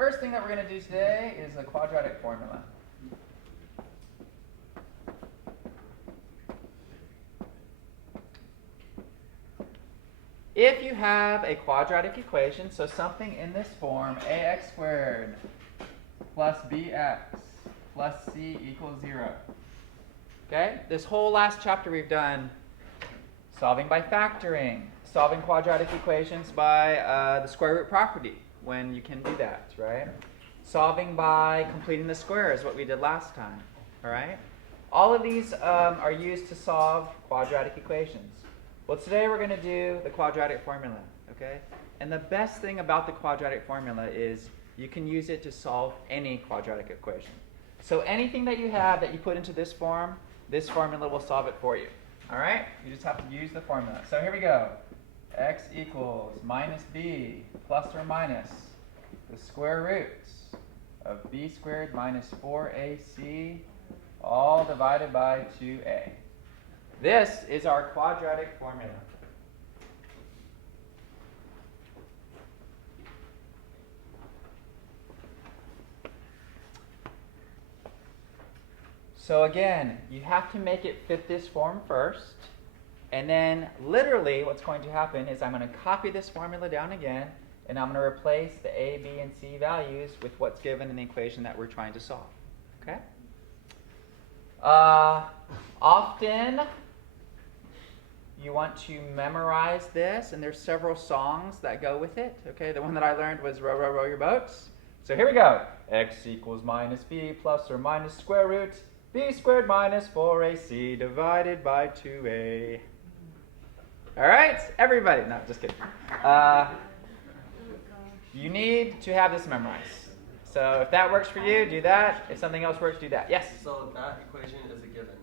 First thing that we're going to do today is the quadratic formula. If you have a quadratic equation, so something in this form, ax squared plus bx plus c equals 0. Okay? This whole last chapter we've done solving by factoring, solving quadratic equations by the square root property, when you can do that, right? Solving by completing the square is what we did last time, all right? All of these are used to solve quadratic equations. Well, today we're going to do the quadratic formula, okay? And the best thing about the quadratic formula is you can use it to solve any quadratic equation. So anything that you have that you put into this form, this formula will solve it for you, all right? You just have to use the formula. So here we go. X equals minus b plus or minus the square roots of b squared minus 4ac all divided by 2a. This is our quadratic formula. So again, you have to make it fit this form first. And then literally what's going to happen is I'm going to copy this formula down again, and I'm going to replace the a, b, and c values with what's given in the equation that we're trying to solve. Okay? Often you want to memorize this, and there's several songs that go with it. Okay, the one that I learned was Row, Row, Row Your Boats. So here we go. X equals minus b plus or minus square root b squared minus 4ac divided by 2a. All right, everybody. No, just kidding. You need to have this memorized. So if that works for you, do that. If something else works, do that. Yes? So that equation is a given.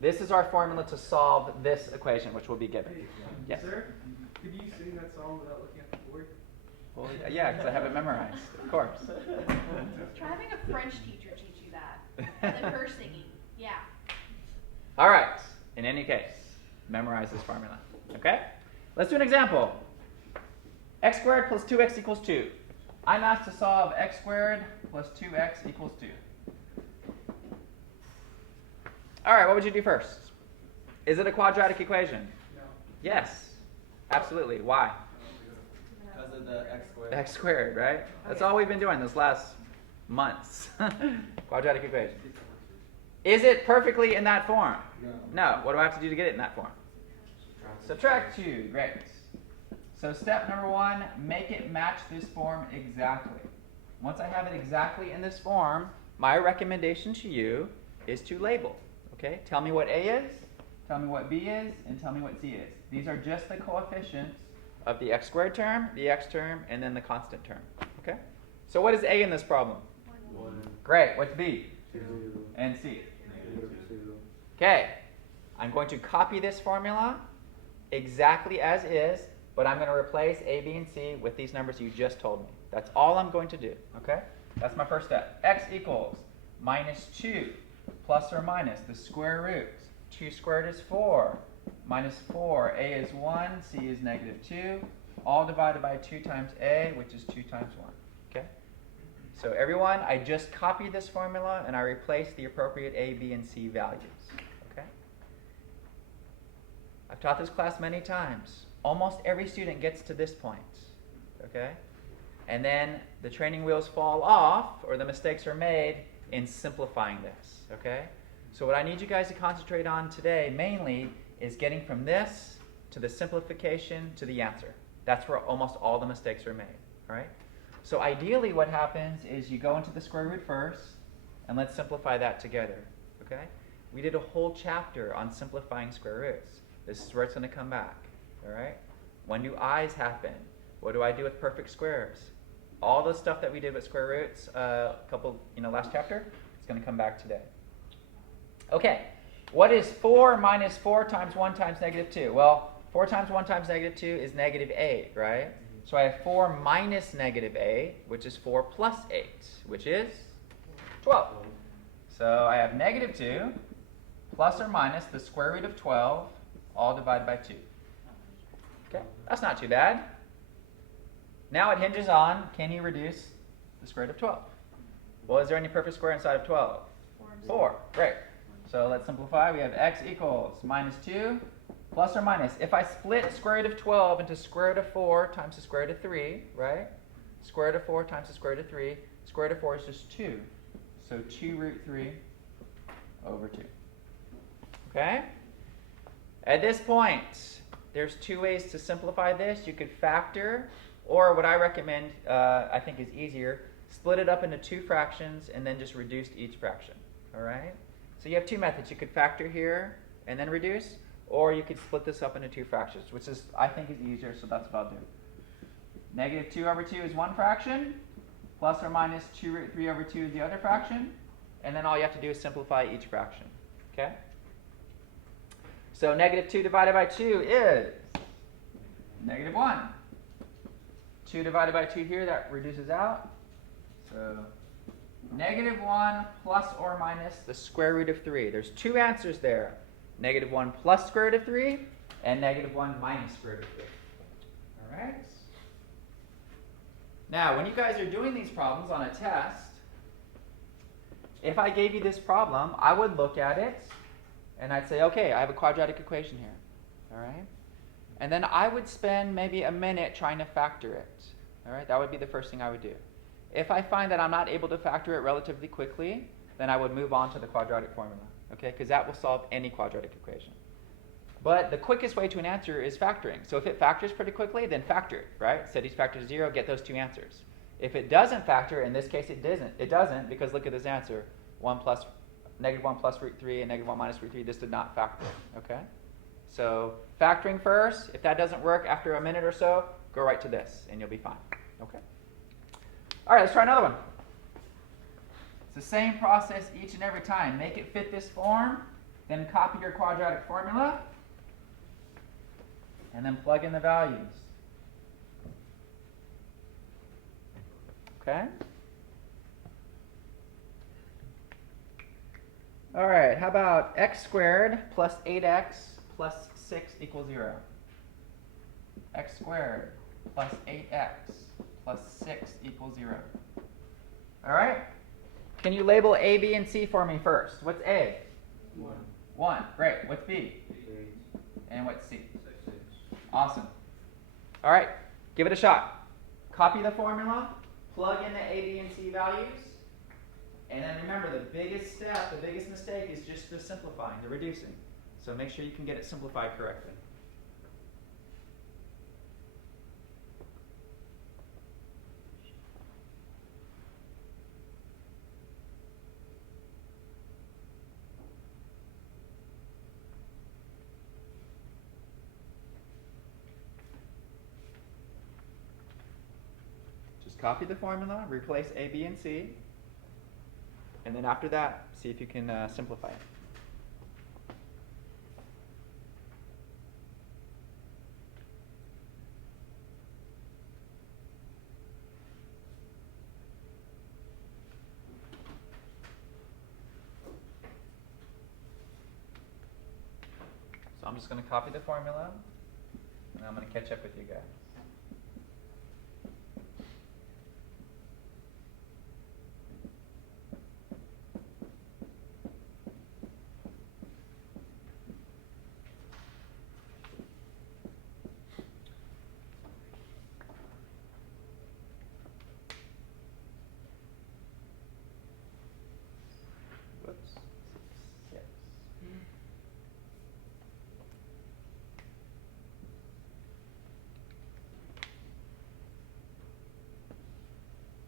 This is our formula to solve this equation, which will be given. Hey, Yes? Sir, could you sing that song without looking at the board? Well, yeah, because I have it memorized, of course. Try having a French teacher teach you that. And then her singing. Yeah. All right. In any case, memorize this formula. Okay? Let's do an example. X squared plus 2x equals 2. I'm asked to solve x squared plus 2x equals 2. All right, what would you do first? Is it a quadratic equation? No. Yes. Absolutely. Why? Because of the x squared. X squared, right? That's all we've been doing this last months. Quadratic equation. Is it perfectly in that form? No. What do I have to do to get it in that form? Subtract 2. Great. So step number 1, make it match this form exactly. Once I have it exactly in this form, my recommendation to you is to label. Okay? Tell me what A is, tell me what B is, and tell me what C is. These are just the coefficients of the x squared term, the x term, and then the constant term. Okay? So what is A in this problem? 1. Great. What's B? 2. And C? -2. Okay. I'm going to copy this formula exactly as is, but I'm going to replace A, B, and C with these numbers you just told me. That's all I'm going to do. Okay? That's my first step. X equals minus 2 plus or minus the square root. 2 squared is 4. Minus 4. A is 1. C is negative 2. All divided by 2 times A, which is 2 times 1. Okay? So everyone, I just copied this formula and I replaced the appropriate A, B, and C values. Okay? I've taught this class many times. Almost every student gets to this point. Okay? And then the training wheels fall off, or the mistakes are made in simplifying this. Okay? So what I need you guys to concentrate on today mainly is getting from this to the simplification to the answer. That's where almost all the mistakes are made. All right? So ideally what happens is you go into the square root first, and let's simplify that together. Okay? We did a whole chapter on simplifying square roots. This is where it's going to come back. All right? When do i's happen? What do I do with perfect squares? All the stuff that we did with square roots last chapter, it's going to come back today. Okay, what is 4 minus 4 times 1 times negative 2? Well, 4 times 1 times negative 2 is negative 8, right? So I have 4 minus negative 8, which is 4 plus 8, which is 12. So I have negative 2 plus or minus the square root of 12, all divided by 2. Okay, that's not too bad. Now it hinges on, can you reduce the square root of 12. Well, is there any perfect square inside of 12? 4. Great. So let's simplify. We have x equals minus 2 plus or minus. If I split square root of 12 into square root of 4 times the square root of 3, right? Square root of 4 times the square root of 3. Square root of 4 is just 2. So 2 root 3 over 2. Okay? At this point, there's two ways to simplify this. You could factor, or what I recommend, I think is easier, split it up into two fractions and then just reduce each fraction. All right? So you have two methods. You could factor here and then reduce, or you could split this up into two fractions, which is, I think, is easier, so that's what I'll do. Negative 2 over 2 is one fraction, plus or minus 2 root 3 over 2 is the other fraction, and then all you have to do is simplify each fraction. Okay? So negative 2 divided by 2 is negative 1. 2 divided by 2 here, that reduces out. So negative 1 plus or minus the square root of 3. There's two answers there. Negative 1 plus square root of 3 and negative 1 minus square root of 3. All right? Now, when you guys are doing these problems on a test, if I gave you this problem, I would look at it and I'd say, okay, I have a quadratic equation here. All right? And then I would spend maybe a minute trying to factor it. All right? That would be the first thing I would do. If I find that I'm not able to factor it relatively quickly, then I would move on to the quadratic formula. Okay? Because that will solve any quadratic equation. But the quickest way to an answer is factoring. So if it factors pretty quickly, then factor it, right? Set each factor to 0, get those two answers. If it doesn't factor, in this case it doesn't, because look at this answer. Negative 1 plus root 3 and negative 1 minus root 3, this did not factor, okay? So factoring first. If that doesn't work after a minute or so, go right to this, and you'll be fine, okay? All right, let's try another one. It's the same process each and every time. Make it fit this form, then copy your quadratic formula, and then plug in the values. Okay? All right, how about x squared plus 8x plus 6 equals 0? X squared plus 8x plus 6 equals 0. All right? Can you label A, B, and C for me first? What's A? 1. 1. Great. What's B? 8. And what's C? 6. Awesome. All right, give it a shot. Copy the formula, plug in the A, B, and C values, and then remember the biggest step, the biggest mistake is just the simplifying, the reducing. So make sure you can get it simplified correctly. Copy the formula, replace A, B, and C, and then after that, see if you can simplify it. So I'm just going to copy the formula, and I'm going to catch up with you guys. Whoops. 6.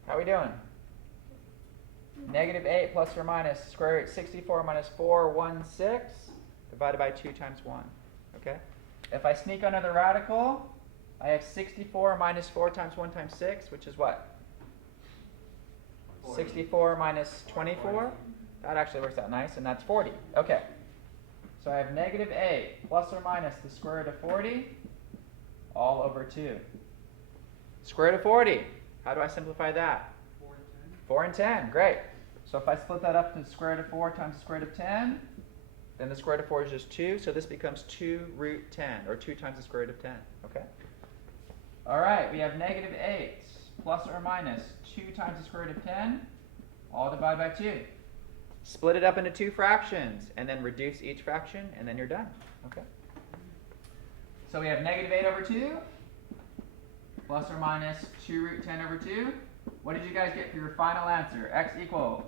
How are we doing? Negative 8 plus or minus square root 64 minus 4, 1, 6, divided by 2 times 1. Okay? If I sneak under the radical, I have 64 minus 4 times 1 times 6, which is what? 64 minus 24. That actually works out nice, and that's 40. Okay. So I have negative 8 plus or minus the square root of 40 all over 2. Square root of 40. How do I simplify that? 4 and 10. Great. So if I split that up to the square root of 4 times the square root of 10, then the square root of 4 is just 2. So this becomes 2 root 10, or 2 times the square root of 10. Okay? All right. We have negative 8 plus or minus 2 times the square root of 10, all divided by 2. Split it up into 2 fractions, and then reduce each fraction, and then you're done. Okay. So we have negative 8 over 2, plus or minus 2 root 10 over 2. What did you guys get for your final answer? X equals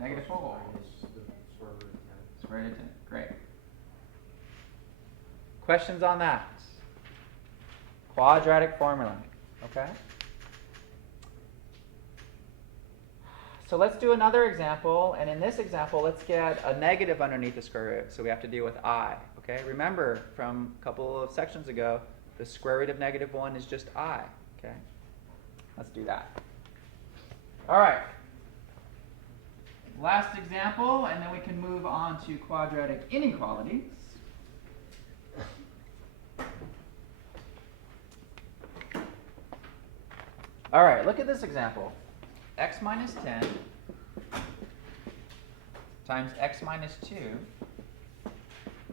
negative 4 minus the square root of 10. square root of 10. Great. Questions on that? Quadratic formula. Okay. So let's do another example, and in this example, let's get a negative underneath the square root, so we have to deal with I. Okay. Remember from a couple of sections ago, the square root of negative 1 is just I. Okay. Let's do that. All right. Last example, and then we can move on to quadratic inequalities. All right, look at this example. X minus 10 times x minus 2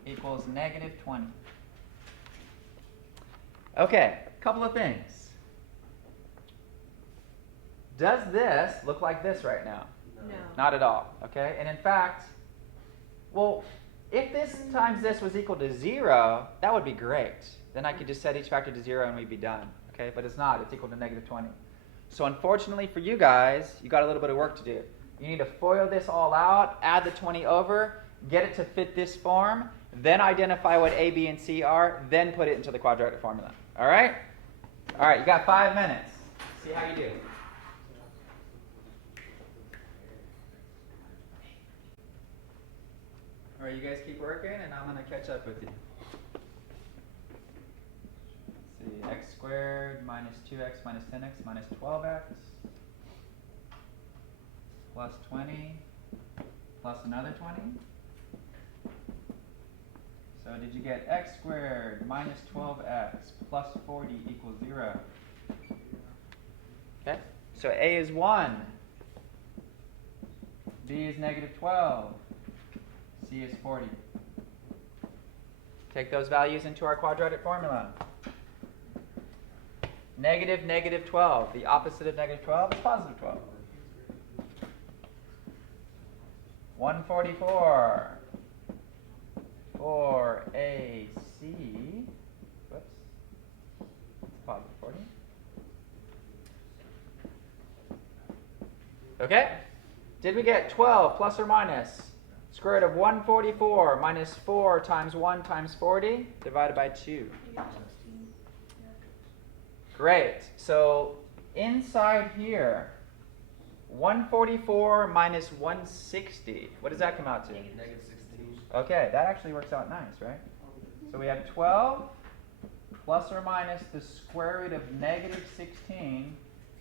equals negative 20. Okay, a couple of things. Does this look like this right now? No. Not at all, okay? And in fact, well, if this times this was equal to 0, that would be great. Then I could just set each factor to 0 and we'd be done, okay? But it's not. It's equal to negative 20. So unfortunately for you guys, you got a little bit of work to do. You need to FOIL this all out, add the 20 over, get it to fit this form, then identify what A, B, and C are, then put it into the quadratic formula. All right? All right, you got 5 minutes. See how you do. All right, you guys keep working, and I'm going to catch up with you. Let's see, x squared minus 2x minus 10x minus 12x plus 20 plus another 20. So did you get x squared minus 12x plus 40 equals 0? Okay, so A is 1, B is negative 12, C is 40. Take those values into our quadratic formula. Negative, negative 12. The opposite of negative 12 is positive 12. 144 for AC. Whoops. It's positive 40. Okay? Did we get 12 plus or minus square root of 144 minus 4 times 1 times 40 divided by 2? You got 16. Yeah. Great. So inside here, 144 minus 160. What does that come out to? Negative 16. Okay, that actually works out nice, right? So we have 12 plus or minus the square root of negative 16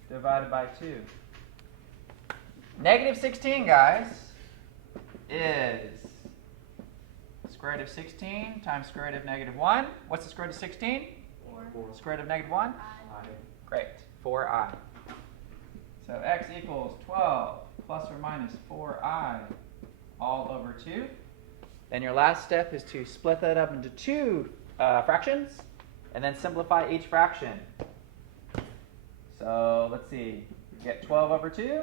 divided by 2. Negative 16, guys, is square root of 16 times square root of negative 1. What's the square root of 16? 4. Square root of negative 1? I. Great. 4i. So x equals 12 plus or minus 4i all over 2. Then your last step is to split that up into 2 fractions and then simplify each fraction. So let's see. Get 12 over 2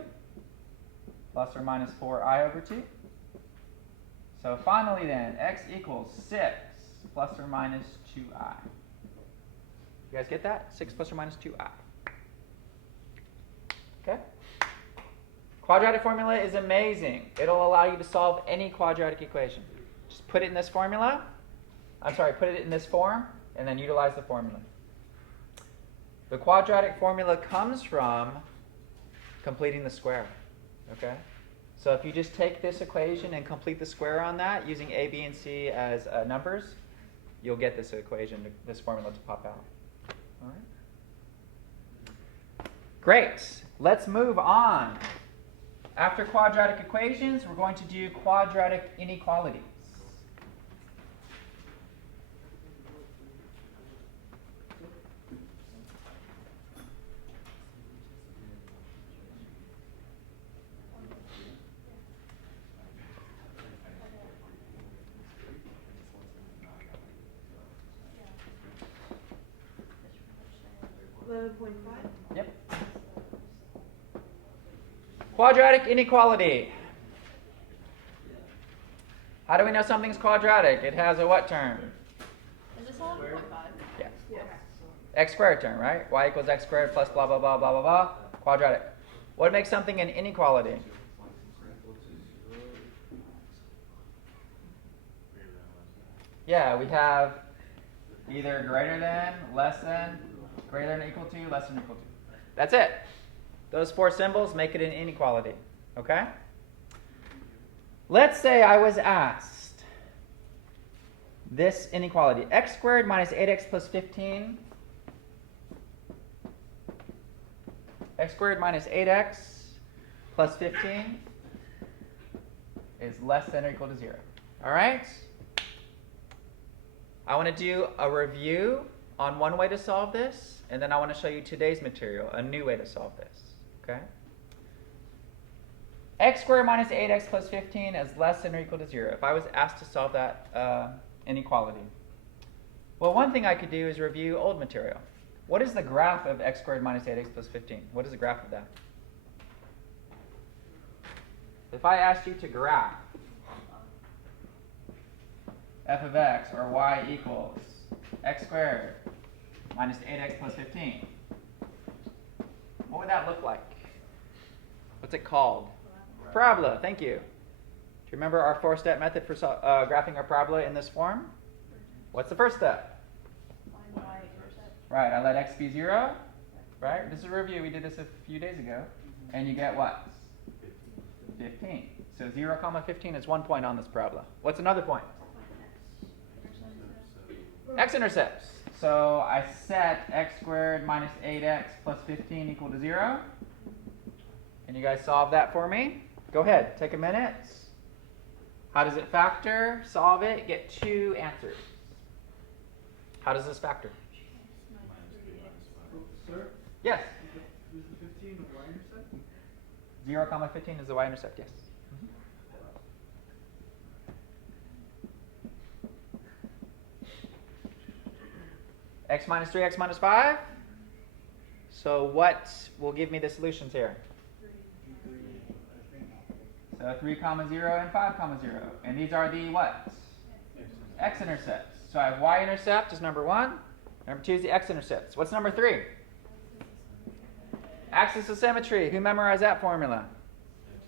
plus or minus 4i over 2. So finally then, x equals 6 plus or minus 2i. You guys get that? 6 plus or minus 2i. Okay? Quadratic formula is amazing. It'll allow you to solve any quadratic equation. Just put it in this formula. Put it in this form, and then utilize the formula. The quadratic formula comes from completing the square. Okay? So if you just take this equation and complete the square on that using A, B, and C as numbers, you'll get this equation, this formula to pop out. All right? Great. Let's move on. After quadratic equations, we're going to do quadratic inequalities. 11.5. Yep. Quadratic inequality. How do we know something's quadratic? It has a what term? Is this all 1.5? Yeah. Yes. X squared term, right? Y equals x squared plus blah, blah, blah, blah, blah, blah. Quadratic. What makes something an inequality? Yeah, we have either greater than, less than, greater than, equal to, less than, equal to. That's it. Those four symbols make it an inequality. Okay? Let's say I was asked this inequality. X squared minus 8x plus 15. X squared minus 8x plus 15 is less than or equal to 0. All right? I want to do a review on one way to solve this, and then I want to show you today's material, a new way to solve this. Okay? X squared minus 8x plus 15 is less than or equal to 0. If I was asked to solve that inequality. Well, one thing I could do is review old material. What is the graph of x squared minus 8x plus 15? What is the graph of that? If I asked you to graph f of x or y equals x squared minus 8x plus 15, what would that look like? What's it called? Parabola. Thank you. Do you remember our four-step method for graphing a parabola in this form? What's the first step? Right, I let x be 0. Right? This is a review. We did this a few days ago. And you get what? 15. So 0, 15 is 1 point on this parabola. What's another point? X-intercepts. So I set x squared minus 8x plus 15 equal to 0. Can you guys solve that for me? Go ahead. Take a minute. How does it factor? Solve it. Get 2 answers. How does this factor? Sir, Yes. is the 15 the y-intercept? 0, 15 is the y-intercept, yes. X minus 3, x minus 5. So what will give me the solutions here? So 3, 0, and 5, 0. And these are the what? X-intercepts. So I have y-intercept is number 1. Number 2 is the x-intercepts. What's number 3? Axis of symmetry. Who memorized that formula?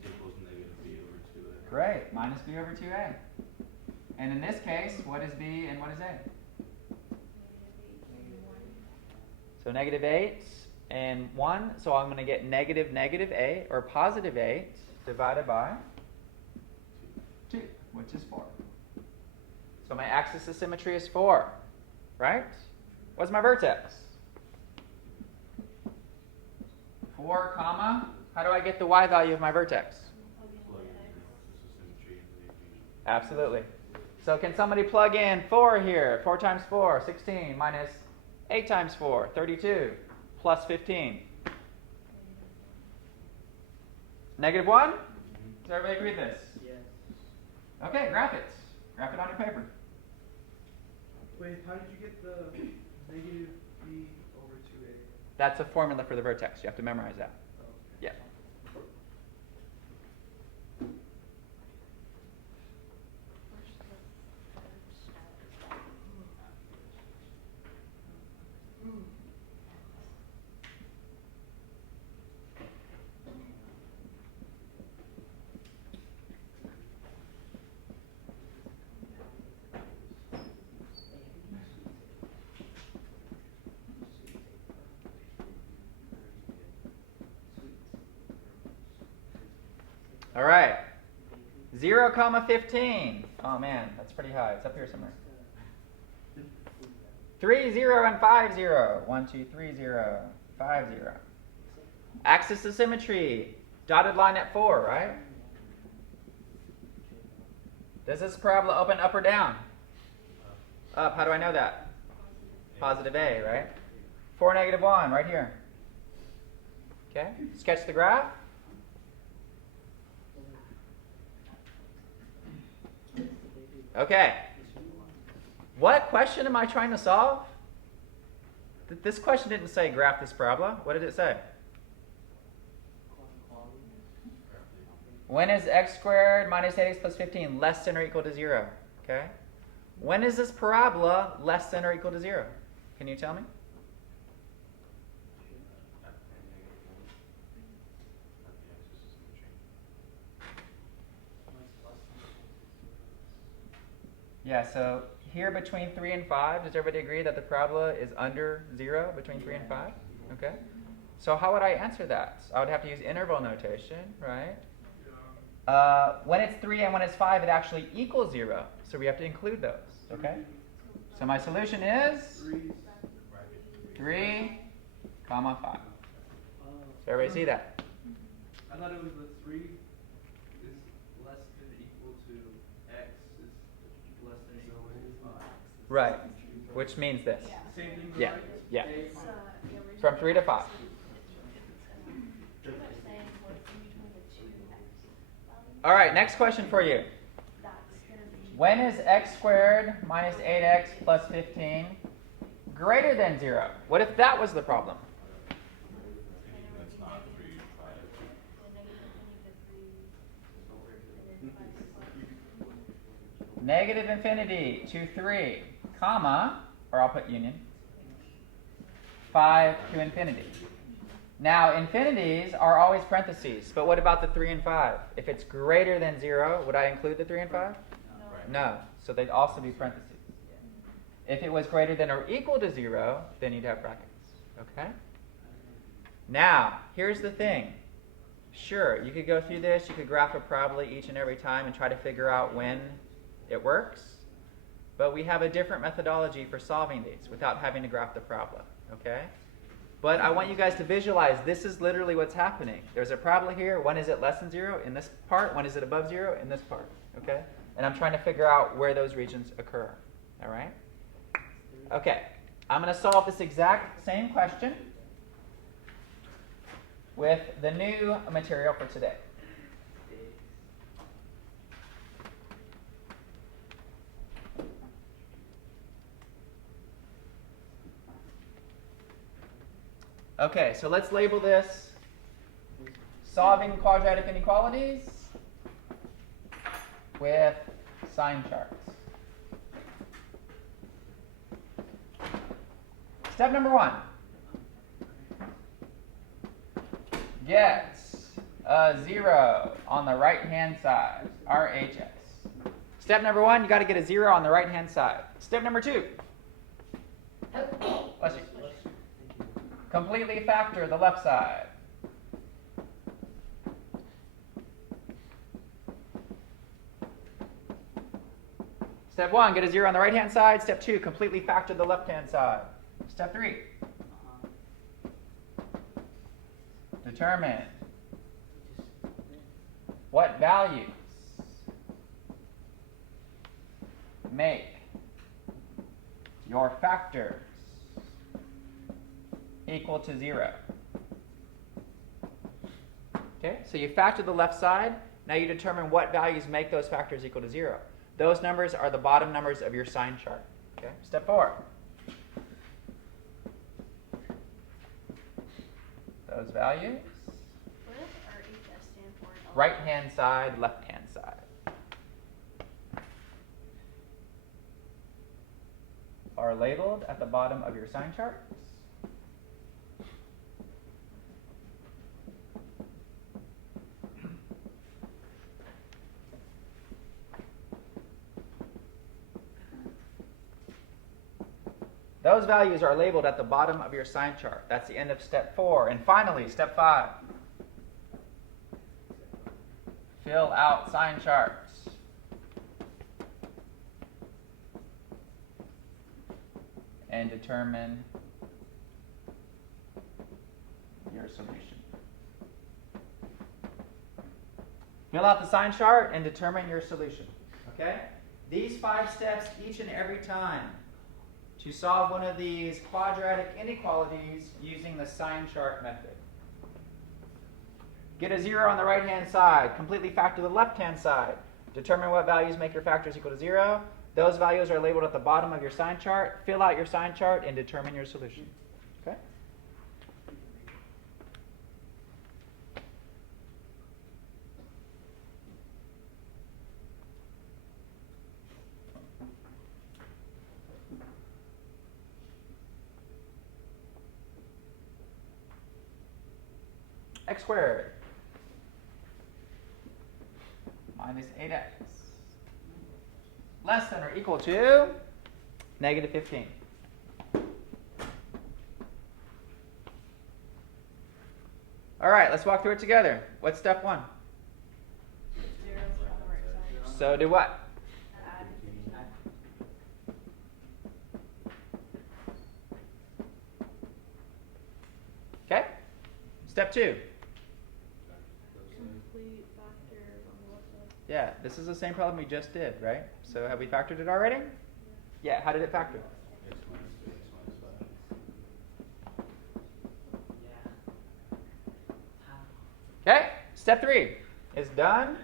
X equals negative b over 2a. Great. Minus b over 2a. And in this case, what is b and what is a? So negative 8 and 1. So I'm going to get negative a, or positive 8, divided by 2, which is 4. So my axis of symmetry is 4. Right? What's my vertex? 4, comma. How do I get the y value of my vertex? Absolutely. So can somebody plug in 4 here? 4 times 4, 16, minus 8 times 4, 32, plus 15. Negative 1? Does everybody agree with this? Yes. Okay, graph it. Graph it on your paper. Wait, how did you get the negative b over 2a? That's a formula for the vertex. You have to memorize that. Oh, okay. Yeah. All right. 0, 15. Oh man, that's pretty high. It's up here somewhere. 3, 0, and 5, 0. 1, 2, 3, 0, 5, 0. Axis of symmetry. Dotted line at 4, right? Does this parabola open up or down? Up. How do I know that? Positive a, right? 4, negative 1, right here. Okay. Sketch the graph. Okay. What question am I trying to solve? This question didn't say graph this parabola. What did it say? When is x squared minus 8x plus 15 less than or equal to 0? Okay. When is this parabola less than or equal to 0? Can you tell me? Yeah, so here between 3 and 5, does everybody agree that the parabola is under 0 between 3 and 5? Okay. So how would I answer that? I would have to use interval notation, right? When it's 3 and when it's 5, it actually equals 0. So we have to include those, okay? So my solution is 3, comma 5. So everybody see that? I thought it was the 3 is less than or equal to x is less than or equal to 5. Right. Which means this. Same thing, Yeah, right? yeah. It's, From 3 to 5. what they're saying was in between the two x values. All right, next question for you. That's gonna be. When is x squared minus 8x plus 15 greater than 0? What if that was the problem? Negative infinity to 3, comma, or I'll put union, 5 to infinity. Now, infinities are always parentheses, but what about the 3 and 5? If it's greater than 0, would I include the 3 and 5? No, so they'd also be parentheses. If it was greater than or equal to 0, then you'd have brackets, okay? Now, here's the thing. Sure, you could go through this, you could graph a parabola each and every time and try to figure out when it works, but we have a different methodology for solving these without having to graph the parabola, okay? But I want you guys to visualize this is literally what's happening. There's a parabola here. When is it less than 0 in this part? When is it above 0 in this part, okay? And I'm trying to figure out where those regions occur, all right? Okay, I'm going to solve this exact same question with the new material for today. Okay, so let's label this solving quadratic inequalities with sign charts. Step number 1. Get a 0 on the right-hand side, RHS. Step number 1, you got to get a 0 on the right-hand side. Step number 2. Bless you. Completely factor the left side. Step 1, get a 0 on the right-hand side. Step 2, completely factor the left-hand side. Step 3, determine what values make your factors equal to 0. Okay, so you factor the left side. Now you determine what values make those factors equal to 0. Those numbers are the bottom numbers of your sign chart. Okay, step 4. Those values, What does RHS stand for? right-hand side, left-hand side, are labeled at the bottom of your sign charts. Those values are labeled at the bottom of your sign chart. That's the end of step 4. And finally, step 5. Fill out sign charts. And determine your solution. Fill out the sign chart and determine your solution. Okay? These 5 steps each and every time to solve one of these quadratic inequalities using the sign chart method. Get a 0 on the right-hand side. Completely factor the left-hand side. Determine what values make your factors equal to 0. Those values are labeled at the bottom of your sign chart. Fill out your sign chart and determine your solution. Okay? X squared minus 8x less than or equal to negative 15. All right, let's walk through it together. What's step 1? 0 on the right side. So do what? Add 15. Okay? Step 2. Complete factors on the left side. Yeah, this is the same problem we just did, right? So have we factored it already? Yeah, how did it factor? X minus 2, X minus 5. Okay, step 3 is done.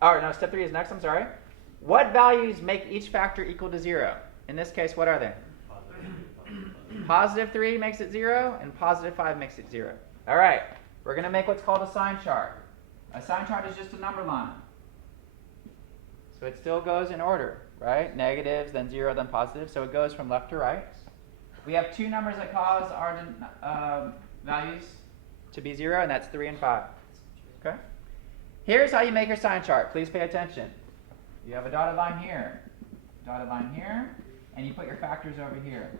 Oh, no, step 3 is next, I'm sorry. What values make each factor equal to 0? In this case, what are they? Positive 3 makes it 0, and positive 5 makes it 0. All right, we're going to make what's called a sign chart. A sign chart is just a number line. So it still goes in order, right? Negatives, then 0, then positive. So it goes from left to right. We have two numbers that cause our values to be 0, and that's 3 and 5. Okay? Here's how you make your sign chart. Please pay attention. You have a dotted line here, and you put your factors over here.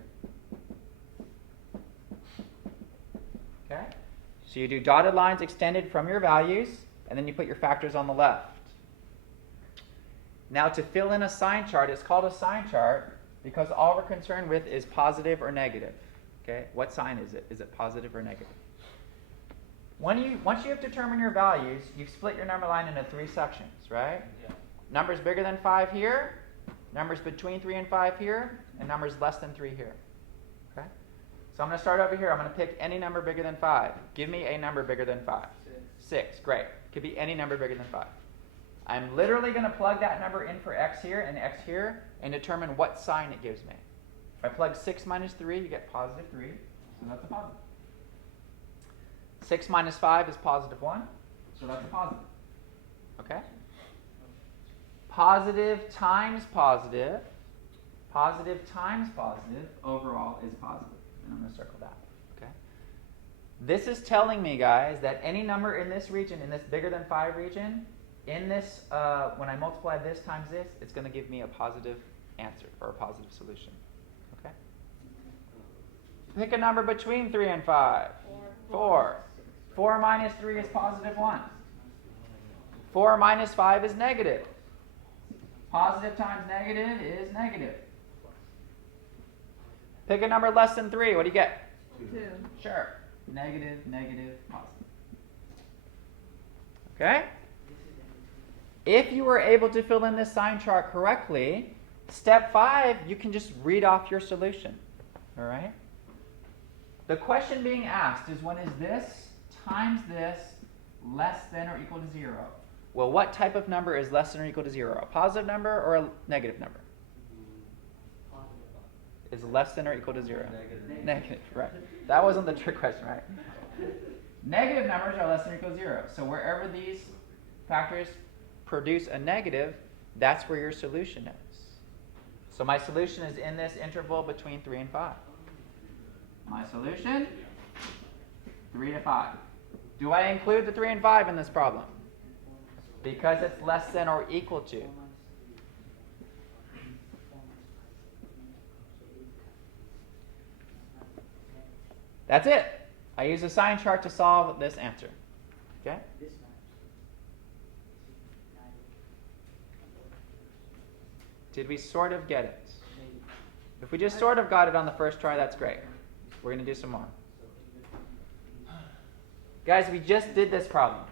Okay? So you do dotted lines extended from your values, and then you put your factors on the left. Now to fill in a sign chart, it's called a sign chart because all we're concerned with is positive or negative. Okay? What sign is it? Is it positive or negative? Once you have determined your values, you've split your number line into 3 sections, right? Yeah. Numbers bigger than 5 here, numbers between 3 and 5 here, and numbers less than 3 here. Okay? So I'm going to start over here. I'm going to pick any number bigger than 5. Give me a number bigger than 5. 6. Great. Could be any number bigger than 5. I'm literally going to plug that number in for x here and x here and determine what sign it gives me. If I plug 6 minus 3, you get positive 3. So that's a positive. 6 minus 5 is positive 1. So that's a positive. Okay? Positive times positive. Positive times positive overall is positive. And I'm going to circle that. Okay? This is telling me, guys, that any number in this region, in this bigger than 5 region, in this, when I multiply this times this, it's going to give me a positive answer or a positive solution. Okay? Pick a number between 3 and 5. 4. 4 minus 3 is positive 1. 4 minus 5 is negative. Positive times negative is negative. Pick a number less than 3. What do you get? 2. Sure. Negative, negative, positive. Okay? If you were able to fill in this sign chart correctly, step 5, you can just read off your solution. All right? The question being asked is, when is this times this less than or equal to 0? Well, what type of number is less than or equal to 0? A positive number or a negative number? Is less than or equal to 0? Negative, right. That wasn't the trick question, right? Negative numbers are less than or equal to 0. So wherever these factors produce a negative, that's where your solution is. So my solution is in this interval between 3 and 5. My solution, 3 to 5. Do I include the 3 and 5 in this problem? Because it's less than or equal to. That's it. I use a sign chart to solve this answer. Okay? Did we sort of get it? If we just sort of got it on the first try, that's great. We're going to do some more. Guys, we just did this problem.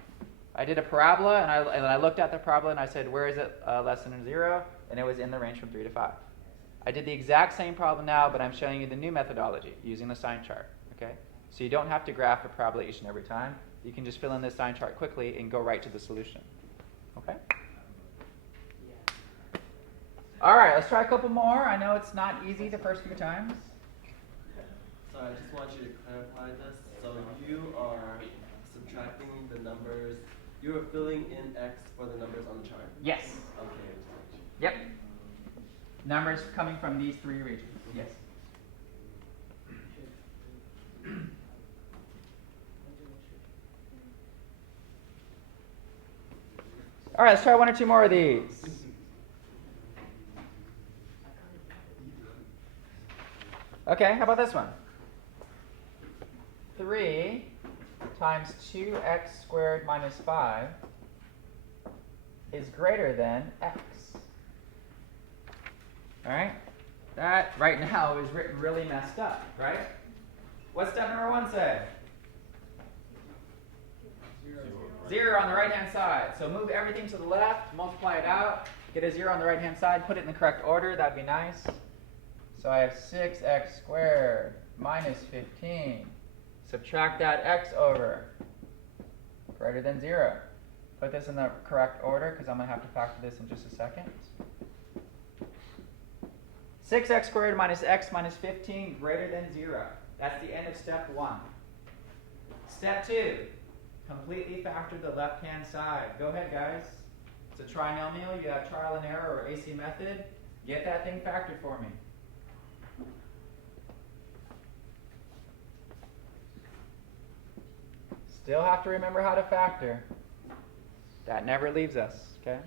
I did a parabola, and I looked at the parabola, and I said, where is it less than 0? And it was in the range from 3 to 5. I did the exact same problem now, but I'm showing you the new methodology using the sign chart. Okay? So you don't have to graph a parabola each and every time. You can just fill in this sign chart quickly and go right to the solution. Okay? All right, let's try a couple more. I know it's not easy the first few times. Sorry. just want you to clarify this. So you are subtracting the numbers. You are filling in x for the numbers on the chart. Yes. Okay. Yep. Numbers coming from these three regions. Yes. All right, let's try one or two more of these. Okay, how about this one? 3 times 2x squared minus 5 is greater than x. All right? That right now is written really messed up, right? What's step number 1 say? 0 on the right-hand side. So move everything to the left, multiply it out, get a 0 on the right-hand side, put it in the correct order. That'd be nice. So I have 6x squared minus 15. Subtract that x over. Greater than 0. Put this in the correct order because I'm going to have to factor this in just a second. 6x squared minus x minus 15 greater than 0. That's the end of step 1. Step 2. Completely factor the left-hand side. Go ahead, guys. It's a trinomial. You have trial and error or AC method. Get that thing factored for me. Still have to remember how to factor. That never leaves us, okay?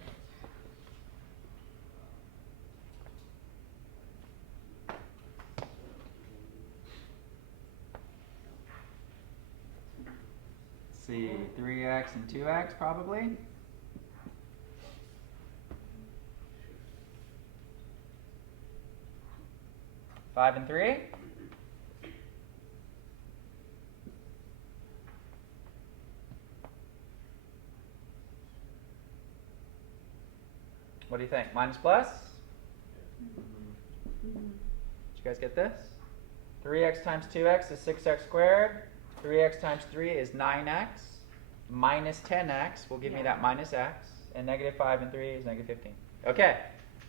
Let's see, 3x and 2x probably. Five and 3. What do you think? Minus plus? Did you guys get this? 3x times 2x is 6x squared. 3x times 3 is 9x. Minus 10x will give me that minus x. And negative 5 and 3 is negative 15. Okay.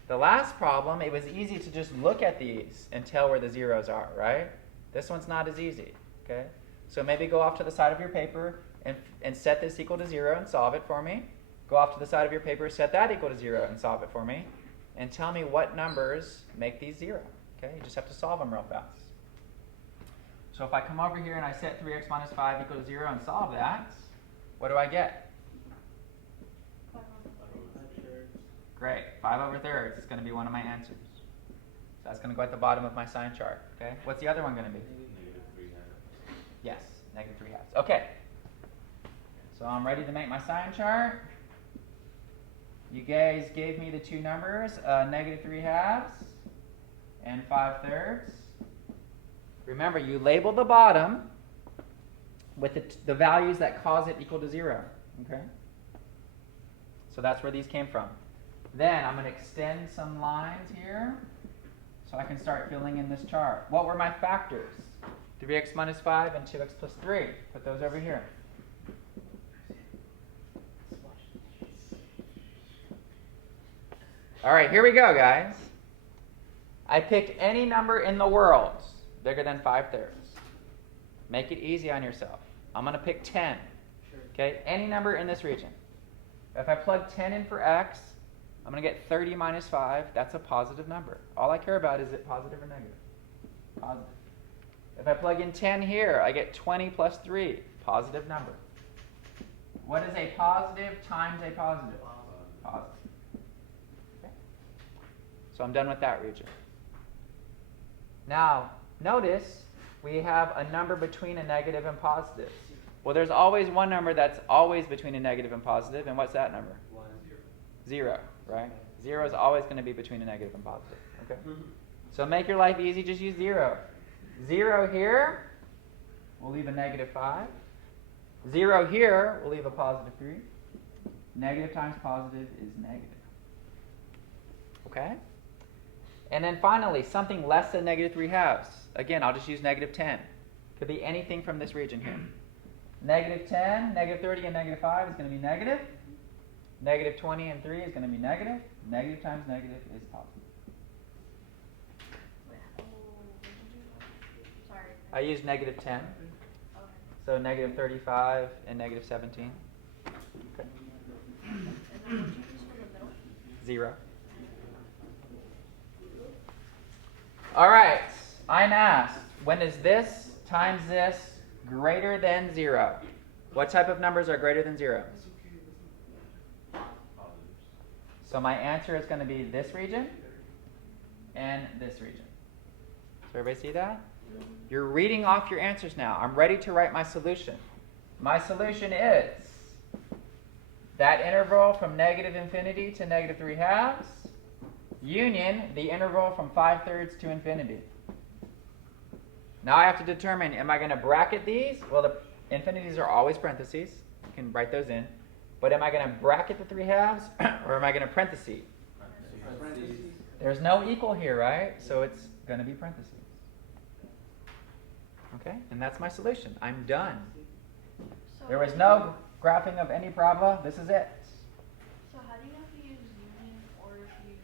The last problem, it was easy to just look at these and tell where the zeros are, right? This one's not as easy, okay? So maybe go off to the side of your paper and set this equal to 0 and solve it for me. Go off to the side of your paper, set that equal to 0 and solve it for me. And tell me what numbers make these 0. Okay, you just have to solve them real fast. So if I come over here and I set 3x minus 5 equal to 0 and solve that, what do I get? Great, 5/3 is going to be one of my answers. So that's going to go at the bottom of my sign chart. Okay, what's the other one going to be? -3/2. Yes, -3/2. Okay. So I'm ready to make my sign chart. You guys gave me the two numbers, -3/2 and 5/3. Remember, you label the bottom with the values that cause it equal to 0. Okay? So that's where these came from. Then I'm going to extend some lines here so I can start filling in this chart. What were my factors? 3x minus 5 and 2x plus 3. Put those over here. All right, here we go, guys. I picked any number in the world bigger than 5/3. Make it easy on yourself. I'm going to pick 10. Okay, any number in this region. If I plug 10 in for x, I'm going to get 30 minus 5. That's a positive number. All I care about is it positive or negative? Positive. If I plug in 10 here, I get 20 plus 3. Positive number. What is a positive times a positive? Positive. Okay. So I'm done with that region. Now, notice we have a number between a negative and positive. Well, there's always one number that's always between a negative and positive, and what's that number? 0, right? 0 is always going to be between a negative and positive. Okay? So make your life easy, just use 0. 0 here, we'll leave a -5. 0 here, we'll leave a +3. Negative times positive is negative. Okay? And then finally, something less than -3/2. Again, I'll just use -10. Could be anything from this region here. -10, -30, and -5 is going to be negative. -20 and 3 is going to be negative. Negative times negative is positive. Wait, what did you do? Sorry. I used negative 10. Okay. So negative 35 and negative 17. Okay. And then what you use for the middle? 0. All right. I'm asked, when is this times this greater than 0? What type of numbers are greater than 0? So my answer is going to be this region and this region. So everybody see that? You're reading off your answers now. I'm ready to write my solution. My solution is that interval from negative infinity to negative 3/2 union the interval from 5/3 to infinity. Now I have to determine, am I going to bracket these? Well, the infinities are always parentheses. You can write those in. But am I going to bracket the 3/2 or am I going to parentheses? Parentheses. There's no equal here, right? So it's going to be parentheses. Okay? And that's my solution. I'm done. So There was no graphing of any parabola. This is it. So how do you know if you use union or if you use?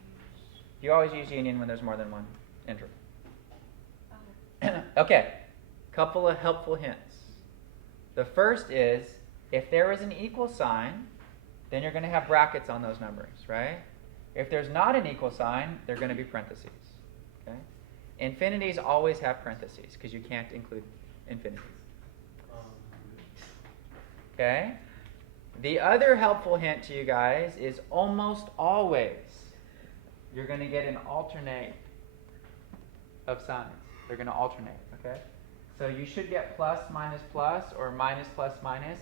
You always use union when there's more than one interval. Okay. Okay. Couple of helpful hints. The first is, if there is an equal sign, then you're going to have brackets on those numbers, right? If there's not an equal sign, they're going to be parentheses. Okay? Infinities always have parentheses because you can't include infinities. Okay? The other helpful hint to you guys is almost always you're going to get an alternate of signs. They're going to alternate, okay? So you should get plus minus plus or minus plus minus.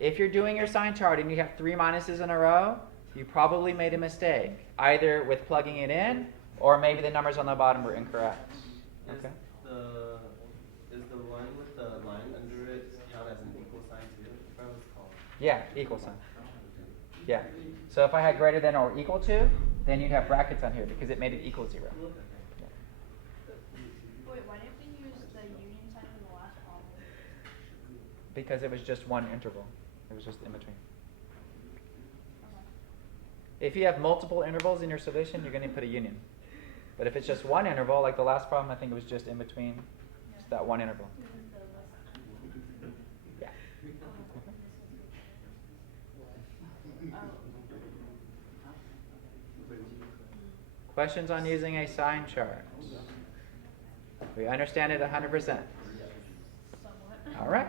If you're doing your sign chart and you have 3 minuses in a row, you probably made a mistake, either with plugging it in or maybe the numbers on the bottom were incorrect. Okay? Is the one with the line under it count as an equal sign too? I forgot what it's called. Yeah, equal sign. Yeah. So if I had greater than or equal to, then you'd have brackets on here because it made it equal 0. Wait, why didn't we use the union sign in the last problem? Because it was just one interval. It was just in between. Okay. If you have multiple intervals in your solution, you're going to put a union. But if it's just one interval, like the last problem, I think it was just in between just that one interval. Yeah. Questions on using a sign chart? We understand it 100%. Somewhat. All right.